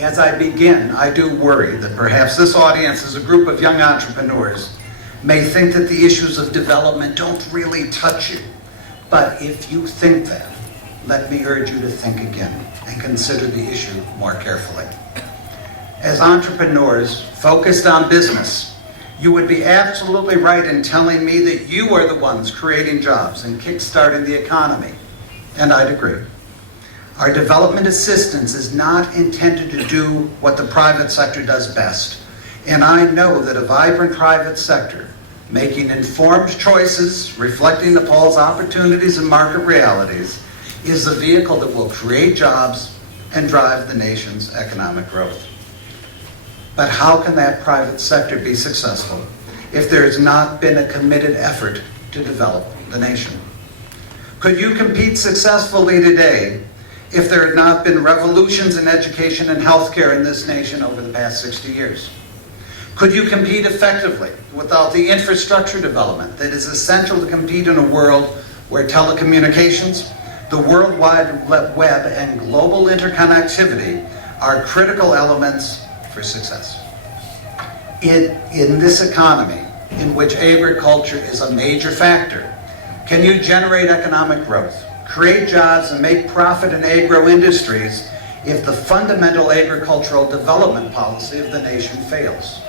As I begin, I do worry that perhaps this audience, as a group of young entrepreneurs, may think that the issues of development don't really touch you. But if you think that, let me urge you to think again and consider the issue more carefully. As entrepreneurs focused on business, you would be absolutely right in telling me that you are the ones creating jobs and kickstarting the economy, and I'd agree. Our development assistance is not intended to do what the private sector does best, and I know that a vibrant private sector, making informed choices, reflecting Nepal's opportunities and market realities, is the vehicle that will create jobs and drive the nation's economic growth. But how can that private sector be successful if there has not been a committed effort to develop the nation? Could you compete successfully today if there had not been revolutions in education and healthcare in this nation over the past 60 years? Could you compete effectively without the infrastructure development that is essential to compete in a world where telecommunications, the World Wide Web, and global interconnectivity are critical elements for success? In this economy, in which agriculture is a major factor, can you generate economic growth, create jobs, and make profit in agro-industries if the fundamental agricultural development policy of the nation fails?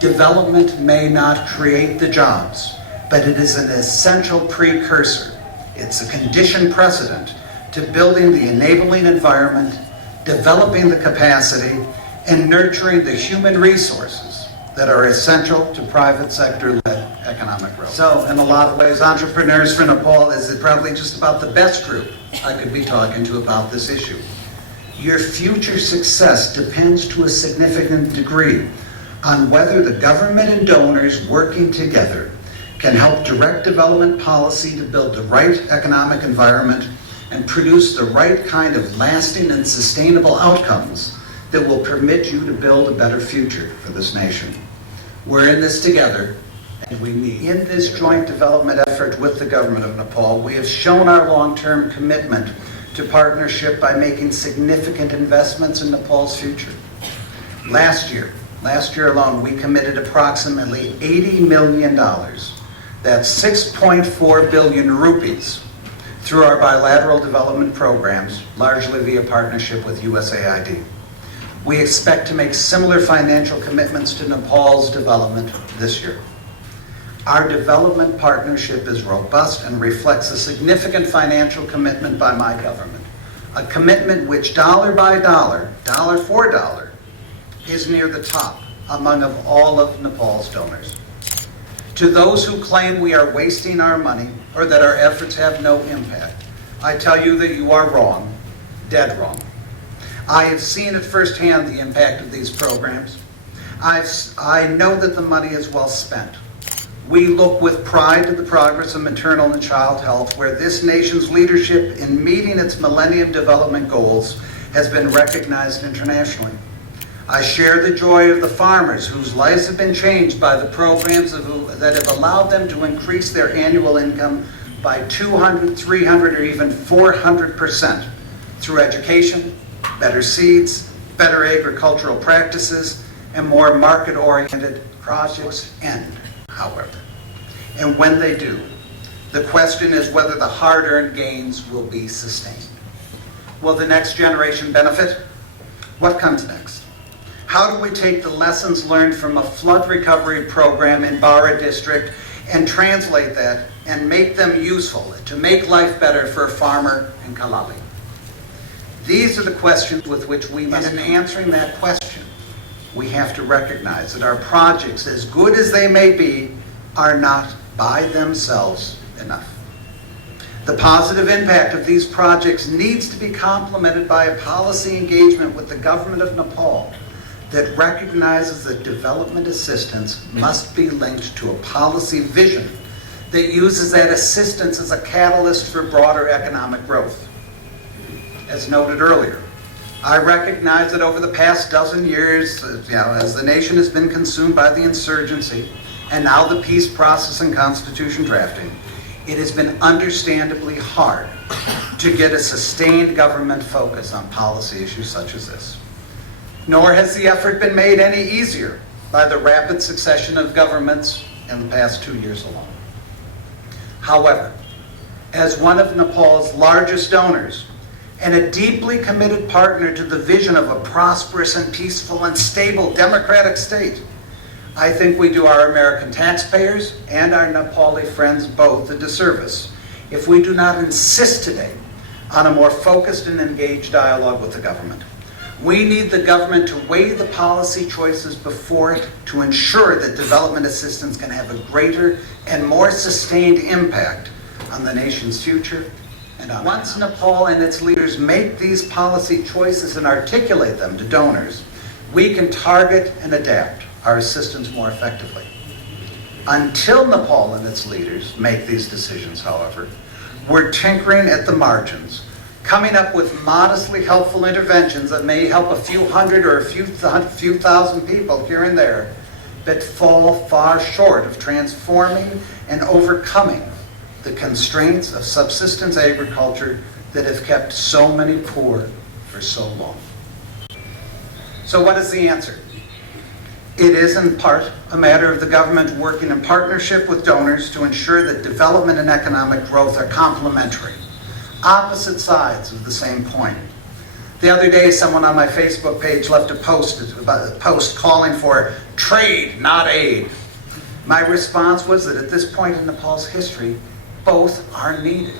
Development may not create the jobs, but it is an essential precursor. It's a condition precedent to building the enabling environment, developing the capacity, and nurturing the human resources that are essential to private sector-led economic growth. So, in a lot of ways, Entrepreneurs for Nepal is probably just about the best group I could be talking to about this issue. Your future success depends to a significant degree on whether the government and donors working together can help direct development policy to build the right economic environment and produce the right kind of lasting and sustainable outcomes that will permit you to build a better future for this nation. We're in this together, and we need. In this joint development effort with the government of Nepal, we have shown our long-term commitment to partnership by making significant investments in Nepal's future. Last year alone, we committed approximately $80 million, that's 6.4 billion rupees, through our bilateral development programs, largely via partnership with USAID. We expect to make similar financial commitments to Nepal's development this year. Our development partnership is robust and reflects a significant financial commitment by my government, a commitment which dollar by dollar, dollar for dollar, is near the top among all of Nepal's donors. To those who claim we are wasting our money or that our efforts have no impact, I tell you that you are wrong, dead wrong. I have seen at firsthand the impact of these programs. I know that the money is well spent. We look with pride to the progress of maternal and child health, where this nation's leadership in meeting its Millennium Development Goals has been recognized internationally. I share the joy of the farmers whose lives have been changed by the programs that have allowed them to increase their annual income by 200, 300, or even 400% through education, better seeds, better agricultural practices, and more market-oriented projects end, however. And when they do, the question is whether the hard-earned gains will be sustained. Will the next generation benefit? What comes next? How do we take the lessons learned from a flood recovery program in Bara district and translate that and make them useful to make life better for a farmer in Kalali? These are the questions with which we must, and in answering that question, we have to recognize that our projects, as good as they may be, are not by themselves enough. The positive impact of these projects needs to be complemented by a policy engagement with the government of Nepal that recognizes that development assistance must be linked to a policy vision that uses that assistance as a catalyst for broader economic growth. As noted earlier, I recognize that over the past dozen years, as the nation has been consumed by the insurgency and now the peace process and constitution drafting, it has been understandably hard to get a sustained government focus on policy issues such as this. Nor has the effort been made any easier by the rapid succession of governments in the past 2 years alone. However, as one of Nepal's largest donors and a deeply committed partner to the vision of a prosperous and peaceful and stable democratic state, I think we do our American taxpayers and our Nepali friends both a disservice if we do not insist today on a more focused and engaged dialogue with the government. We need the government to weigh the policy choices before it to ensure that development assistance can have a greater and more sustained impact on the nation's future and on once Nepal and its leaders make these policy choices and articulate them to donors, we can target and adapt our assistance more effectively. Until Nepal and its leaders make these decisions, however, we're tinkering at the margins, coming up with modestly helpful interventions that may help a few hundred or a few thousand people here and there, but fall far short of transforming and overcoming the constraints of subsistence agriculture that have kept so many poor for so long. So what is the answer? It is in part a matter of the government working in partnership with donors to ensure that development and economic growth are complementary, opposite sides of the same coin. The other day, someone on my Facebook page left a post calling for trade, not aid. My response was that at this point in Nepal's history, both are needed.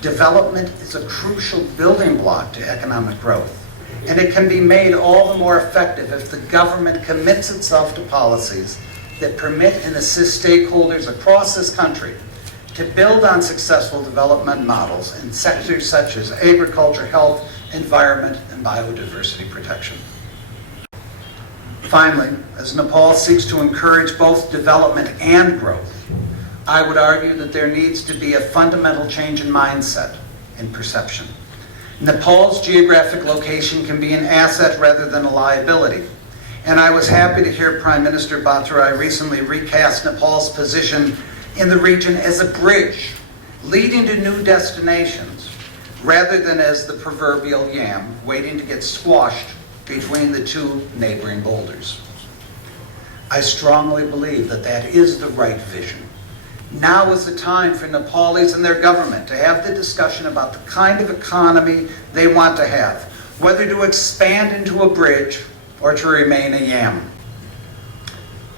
Development is a crucial building block to economic growth, and it can be made all the more effective if the government commits itself to policies that permit and assist stakeholders across this country to build on successful development models in sectors such as agriculture, health, environment, and biodiversity protection. Finally, as Nepal seeks to encourage both development and growth, I would argue that there needs to be a fundamental change in mindset and perception. Nepal's geographic location can be an asset rather than a liability. And I was happy to hear Prime Minister Bhattarai recently recast Nepal's position in the region as a bridge leading to new destinations, rather than as the proverbial yam waiting to get squashed between the two neighboring boulders. I strongly believe that that is the right vision. Now is the time for Nepalis and their government to have the discussion about the kind of economy they want to have, whether to expand into a bridge or to remain a yam.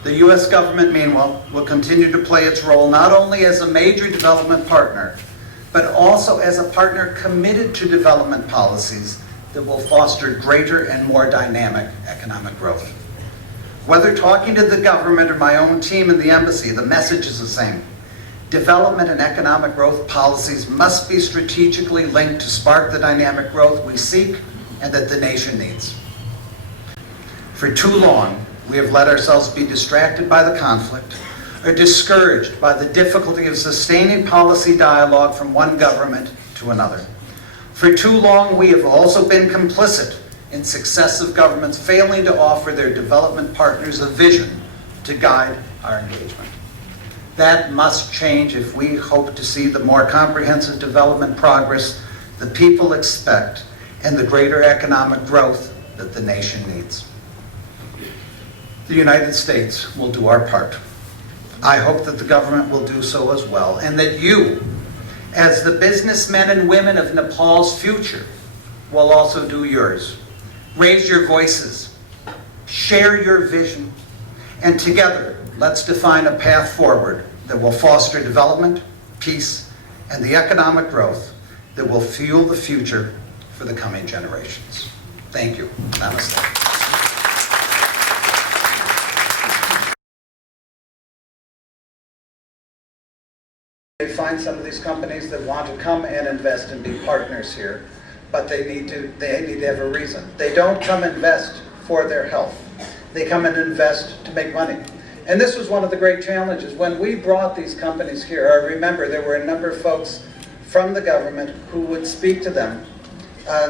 The U.S. government, meanwhile, will continue to play its role not only as a major development partner, but also as a partner committed to development policies that will foster greater and more dynamic economic growth. Whether talking to the government or my own team in the embassy, the message is the same. Development and economic growth policies must be strategically linked to spark the dynamic growth we seek and that the nation needs. For too long, we have let ourselves be distracted by the conflict or discouraged by the difficulty of sustaining policy dialogue from one government to another. For too long, we have also been complicit in successive governments failing to offer their development partners a vision to guide our engagement. That must change if we hope to see the more comprehensive development progress the people expect and the greater economic growth that the nation needs. The United States will do our part. I hope that the government will do so as well, and that you, as the businessmen and women of Nepal's future, will also do yours. Raise your voices, share your vision, and together, let's define a path forward that will foster development, peace, and the economic growth that will fuel the future for the coming generations. Thank you. Namaste. They find some of these companies that want to come and invest and be partners here, but they need to have a reason. They don't come invest for their health. They come and invest to make money. And this was one of the great challenges. When we brought these companies here, I remember there were a number of folks from the government who would speak to them.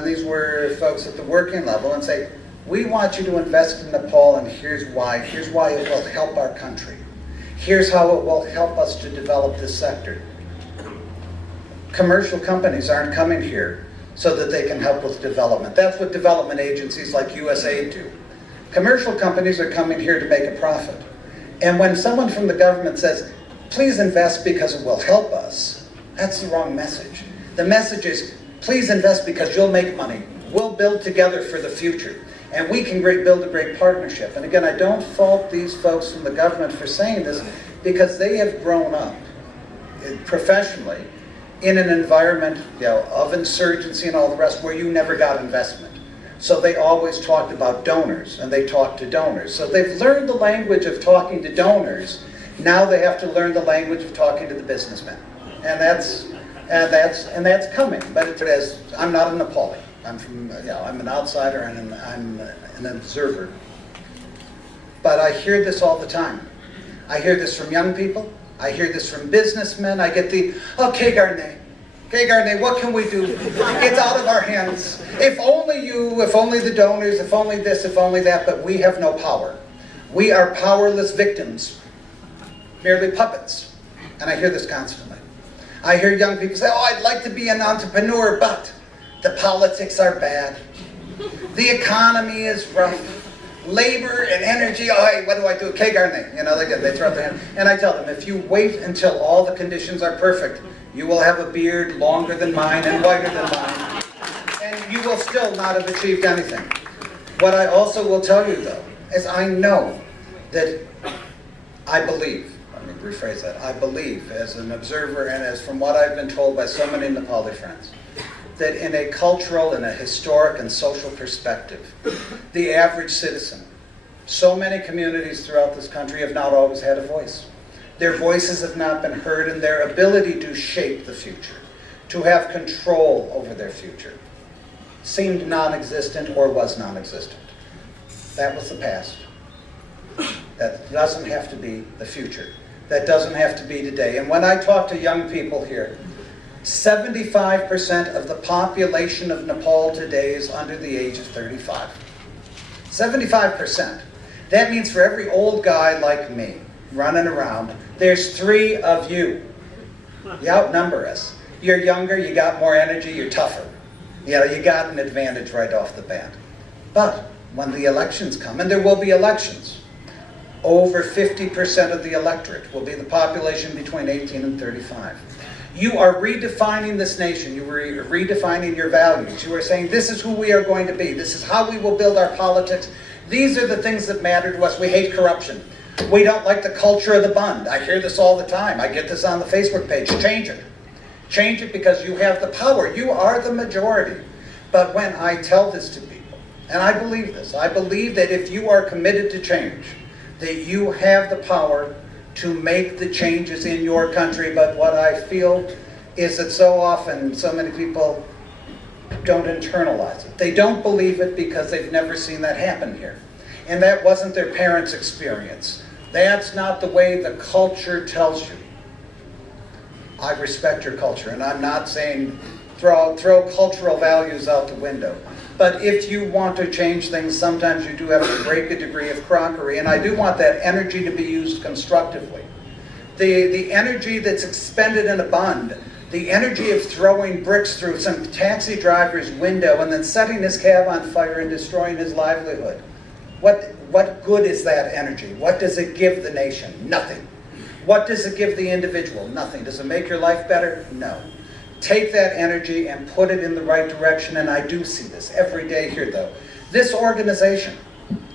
These were folks at the working level and say, we want you to invest in Nepal, and here's why. Here's why it will help our country. Here's how it will help us to develop this sector. Commercial companies aren't coming here so that they can help with development. That's what development agencies like USAID do. Commercial companies are coming here to make a profit. And when someone from the government says, please invest because it will help us, that's the wrong message. The message is, please invest because you'll make money. We'll build together for the future. And we can build a great partnership. And again, I don't fault these folks from the government for saying this, because they have grown up professionally in an environment, of insurgency and all the rest, where you never got investment. So they always talked about donors, and they talked to donors. So they've learned the language of talking to donors. Now they have to learn the language of talking to the businessmen, and that's coming. But I'm not a Nepali. I'm from, I'm an outsider and I'm an observer. But I hear this all the time. I hear this from young people. I hear this from businessmen. I get okay, Gardner, what can we do? It's out of our hands. If only you, if only the donors, if only this, if only that, but we have no power. We are powerless victims, merely puppets. And I hear this constantly. I hear young people say, I'd like to be an entrepreneur, but the politics are bad. The economy is rough. Labor and energy, what do I do? Okay, Gardner, they throw up their hand. And I tell them, if you wait until all the conditions are perfect, you will have a beard longer than mine and whiter than mine. And you will still not have achieved anything. What I also will tell you, though, is I know that I believe, let me rephrase that, I believe as an observer and as from what I've been told by so many Nepali friends, that in a cultural and a historic and social perspective, the average citizen, so many communities throughout this country have not always had a voice. Their voices have not been heard, and their ability to shape the future, to have control over their future, seemed non-existent or was non-existent. That was the past. That doesn't have to be the future. That doesn't have to be today. And when I talk to young people here, 75% of the population of Nepal today is under the age of 35. 75%. That means for every old guy like me running around, there's 3 of you. You outnumber us. You're younger, you got more energy, you're tougher. You got an advantage right off the bat. But when the elections come, and there will be elections, over 50% of the electorate will be the population between 18 and 35. You are redefining this nation. You are redefining your values. You are saying, this is who we are going to be. This is how we will build our politics. These are the things that matter to us. We hate corruption. We don't like the culture of the bund. I hear this all the time. I get this on the Facebook page. Change it. Change it because you have the power. You are the majority. But when I tell this to people, and I believe this, I believe that if you are committed to change, that you have the power to make the changes in your country. But what I feel is that so often, so many people don't internalize it. They don't believe it because they've never seen that happen here. And that wasn't their parents' experience. That's not the way the culture tells you. I respect your culture, and I'm not saying throw cultural values out the window. But if you want to change things, sometimes you do have to break a degree of crockery, and I do want that energy to be used constructively. The energy that's expended in a bund, the energy of throwing bricks through some taxi driver's window and then setting his cab on fire and destroying his livelihood. What good is that energy? What does it give the nation? Nothing. What does it give the individual? Nothing. Does it make your life better? No. Take that energy and put it in the right direction, and I do see this every day here, though. This organization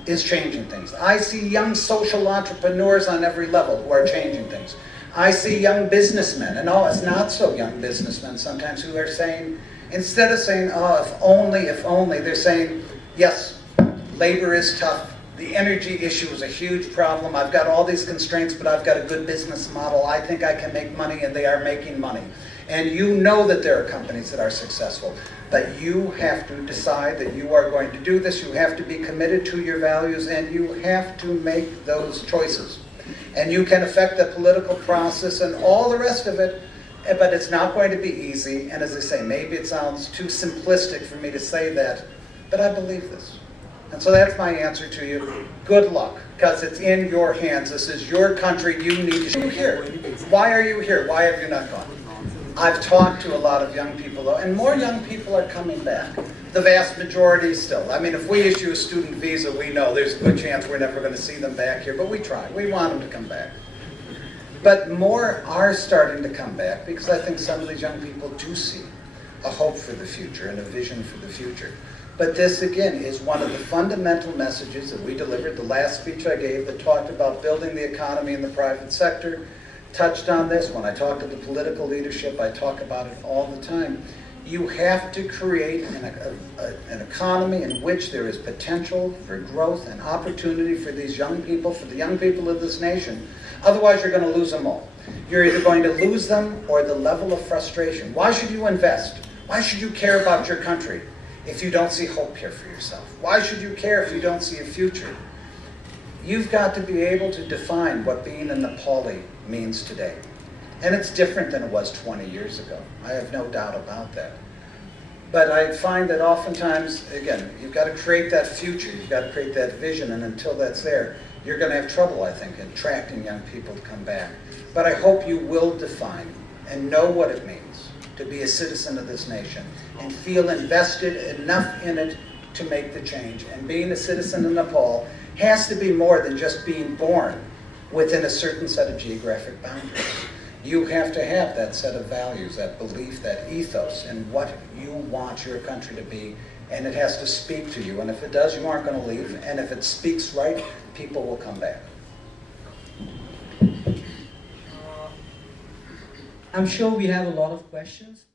is changing things. I see young social entrepreneurs on every level who are changing things. I see young businessmen, and it's not so young businessmen sometimes, who are saying, instead of saying, if only, they're saying, yes, labor is tough. The energy issue is a huge problem. I've got all these constraints, but I've got a good business model. I think I can make money, and they are making money. And you know that there are companies that are successful, but you have to decide that you are going to do this. You have to be committed to your values, and you have to make those choices. And you can affect the political process and all the rest of it, but it's not going to be easy. And as I say, maybe it sounds too simplistic for me to say that, but I believe this. And so that's my answer to you. Good luck, because it's in your hands. This is your country. You need to be here. Why are you here? Why have you not gone? I've talked to a lot of young people, though, and more young people are coming back. The vast majority still. I mean, if we issue a student visa, we know there's a good chance we're never going to see them back here, but we try. We want them to come back. But more are starting to come back because I think some of these young people do see a hope for the future and a vision for the future. But this, again, is one of the fundamental messages that we delivered. The last speech I gave that talked about building the economy in the private sector touched on this. When I talk to the political leadership, I talk about it all the time. You have to create an economy in which there is potential for growth and opportunity for these young people, for the young people of this nation. Otherwise, you're going to lose them all. You're either going to lose them or the level of frustration. Why should you invest? Why should you care about your country if you don't see hope here for yourself? Why should you care if you don't see a future? You've got to be able to define what being a Nepali means today. And it's different than it was 20 years ago. I have no doubt about that. But I find that oftentimes, again, you've got to create that future, you've got to create that vision, and until that's there, you're going to have trouble, I think, attracting young people to come back. But I hope you will define and know what it means to be a citizen of this nation and feel invested enough in it to make the change. And being a citizen of Nepal has to be more than just being born within a certain set of geographic boundaries. You have to have that set of values, that belief, that ethos, and what you want your country to be, and it has to speak to you. And if it does, you aren't going to leave. And if it speaks right, people will come back. I'm sure we have a lot of questions.